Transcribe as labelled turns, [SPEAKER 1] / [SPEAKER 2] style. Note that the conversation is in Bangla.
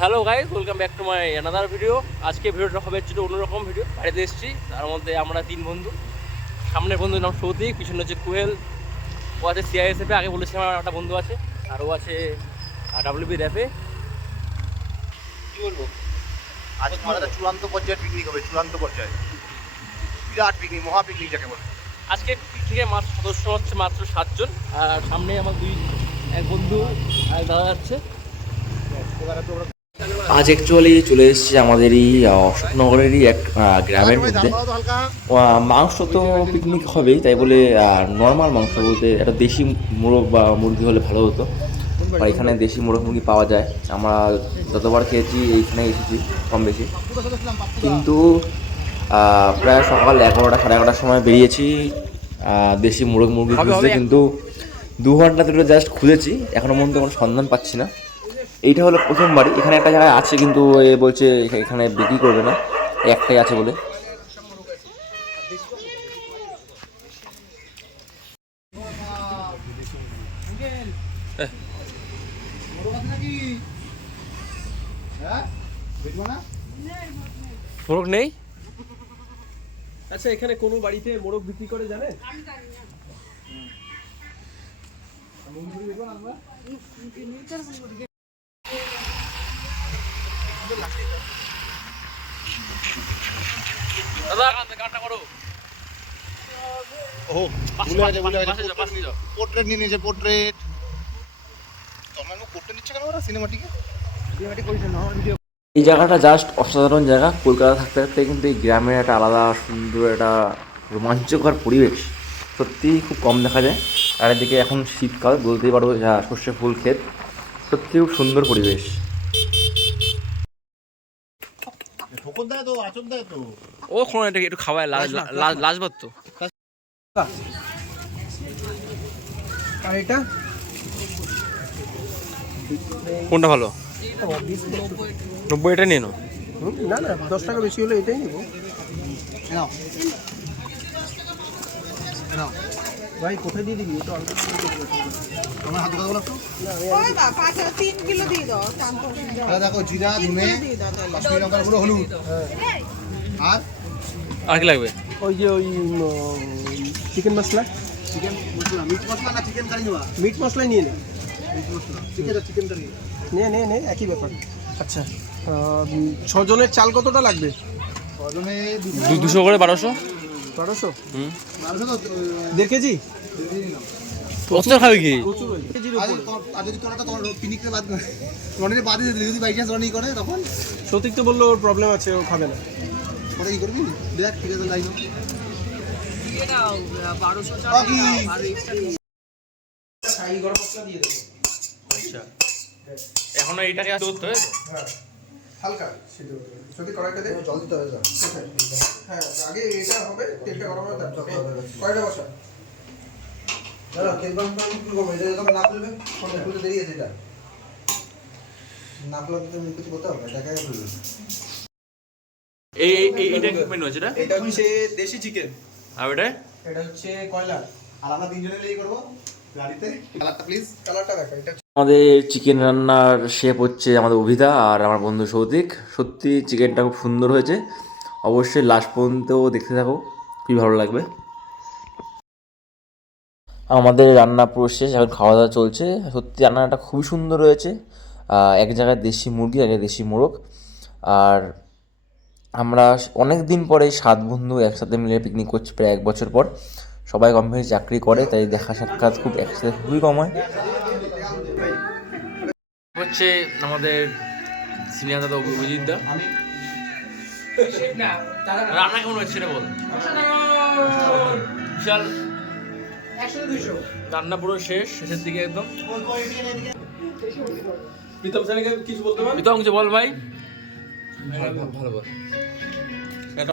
[SPEAKER 1] Hello guys welcome back to my another video আজকে ভিডিওটা হবে একটু অন্যরকম ভিডিও বাড়িতে এসেছি। তার মধ্যে আমরা তিন বন্ধু। সামনের বন্ধুর নাম সৌদিক পিছনে হচ্ছে কুহেল। ও আছে সিআইএসএফে আগে বলেছিলাম আমার একটা বন্ধু আছে। আর ও আছে ডাব্লিউবি র্যাপে কী বলব?
[SPEAKER 2] আজ তোমার একটা চূড়ান্ত পর্যায়ে পিকনিক হবে। চূড়ান্ত পর্যায়ে। বিরাট পিকনিক মহা পিকনিক যাকে বলে।
[SPEAKER 1] আজকে পিকনিকের মাত্র সদস্য হচ্ছে মাত্র সাতজন। আর সামনে আমার দুই এক বন্ধু আর দাদা যাচ্ছে
[SPEAKER 3] আজ অ্যাকচুয়ালি চলে এসেছি আমাদের এই অশোকনগরেরই এক গ্রামের মধ্যে। মাংস তো পিকনিক হবেই তাই বলে নর্মাল মাংস বলতে একটা দেশি মোরগ বা মুরগি হলে ভালো হতো। আর এখানে দেশি মোরগ মুরগি পাওয়া যায়। আমরা যতবার খেয়েছি এইখানে এসেছি কম বেশি। কিন্তু প্রায় সকাল এগারোটা সাড়ে এগারোটার সময় বেরিয়েছি। দেশি মোরগ মুরগি খুঁজতে কিন্তু দু ঘণ্টা ধরে জাস্ট খুঁজেছি। এখনও পর্যন্ত কোনো সন্ধান পাচ্ছি না। এইটা হলো প্রথম বাড়ি। এখানে একটা জায়গায় আছে কিন্তু এ বলছে এখা- এখানে বিক্রি করবে না। একটাই আছে বলে।
[SPEAKER 2] হ্যাঁ
[SPEAKER 1] মোরগ নেই?
[SPEAKER 4] আচ্ছা এখানে কোনো বাড়িতে মোরগ বিক্রি করে জানেন?
[SPEAKER 1] দাদা গানটা করো।
[SPEAKER 2] ও ভুলে গেছে ভুলে গেছে। পোর্ট্রেট নিয়ে নিয়েছে পোর্ট্রেট তোমার পোর্ট্রেট নিচ্ছে কেন ওরা সিনেমাটিকে সিনেমাটিক করেছে না ভিডিও
[SPEAKER 3] এই জায়গাটা জাস্ট অসাধারণ জায়গা। কলকাতা থাকতে থাকতে কিন্তু এই গ্রামের একটা আলাদা সুন্দর একটা রোমাঞ্চকর পরিবেশ। সত্যিই খুব কম দেখা যায়। আর এদিকে এখন শীতকাল বলতেই পারব যা সর্ষে ফুল ক্ষেত। সত্যি খুব সুন্দর পরিবেশ।
[SPEAKER 2] তো আচর দেয় তো।
[SPEAKER 1] ও কোনো এটা একটু খাওয়ায় লাজ লাজ- লাজবাত তো
[SPEAKER 4] আর এটা?
[SPEAKER 1] কোনটা ভালো? নব্বই এটা নিয়ে নাও।
[SPEAKER 4] না না দশ টাকা বেশি হলে এটাই নেব। ভাই কোথায় দিয়ে দিবি? দিবি।
[SPEAKER 2] তোমার হাতে কথা বলো
[SPEAKER 5] তিন কিলো দিয়ে দাও
[SPEAKER 2] দেখো জিরা ধনে
[SPEAKER 5] তাহলে।
[SPEAKER 2] লঙ্কার গুঁড়ো হলুদ। আর?
[SPEAKER 1] আর কি লাগবে?
[SPEAKER 4] ওই যে ওই chicken masala.
[SPEAKER 2] Chicken meat masala না চিকেন কারি নেওয়া
[SPEAKER 4] মিট মশলাই নিয়ে নে।
[SPEAKER 2] Meat masala chicken chicken curry.
[SPEAKER 4] নে নে নে একই ব্যাপার। আচ্ছা। ছজনের চাল কতটা লাগবে?
[SPEAKER 1] দুশো করে বারোশো?
[SPEAKER 4] বারোশো? দেড় কেজি?
[SPEAKER 1] কত খাবে কি?
[SPEAKER 4] সতীক তো বলল ওর প্রবলেম আছে ও খাবে না।
[SPEAKER 2] পরে কি করবি? দেখ ঠিক আছে লাইন
[SPEAKER 4] ছাই গরম মশলা দিয়ে দেবো
[SPEAKER 1] আচ্ছা। এখন এইটাকে করতে হবে
[SPEAKER 4] হ্যাঁ হালকা। সিদ্ধ যদি কড়াইটা দেবো
[SPEAKER 2] জল দিতে হবে?
[SPEAKER 4] হ্যাঁ আগে এটা হবে তেলটা গরম হবে তারপরে কয়টা বসা।
[SPEAKER 6] দাদা কেলবাম কি করব এটা যখন না খুলবে? ফোনে খুলে দেরি আছে এটা। না খুলে তুমি কিছু করতে হবে? এটাকে খুলবে।
[SPEAKER 1] এই এইটা কি মেনু আছে এটা?
[SPEAKER 4] এটা হচ্ছে দেশি চিকেন
[SPEAKER 1] আর এটা
[SPEAKER 4] এটা হচ্ছে কয়লা
[SPEAKER 2] আর আমরা তিনজনে লেগে করব গাড়িতে। কালারটা প্লিজ
[SPEAKER 4] কালারটা দেখা এটা
[SPEAKER 3] আমাদের চিকেন রান্নার শেপ হচ্ছে আমাদের অভিদা আর আমার বন্ধু সৌদিক সত্যি চিকেনটা খুব সুন্দর হয়েছে। অবশ্যই লাস্ট পর্যন্ত দেখতে থাকো খুবই ভালো লাগবে। আমাদের রান্না পুরো শেষ এখন খাওয়া দাওয়া চলছে। সত্যি রান্নাটা খুবই সুন্দর হয়েছে। আহ, এক জায়গায় দেশি মুরগি এক জায়গায় দেশি মোরগ। আর আমরা অনেক দিন পরে সাত বন্ধু একসাথে মিলে পিকনিক করছি প্রায় এক বছর পর। সবাই কম বেশি চাকরি করে তাই দেখা সাক্ষাৎ খুব একসাথে খুবই কম হয়।
[SPEAKER 1] হচ্ছে আমাদের সিনিয়র দাদা অভিজিৎ দা। রান্না কেমন হচ্ছে এটা বল? বিশাল। রান্না পুরো শেষ শেষের দিকে একদম।
[SPEAKER 4] প্রীতম স্যারকে কিছু বলতে পারো
[SPEAKER 1] প্রীতম কিছু বল ভাই। ভালো ভালো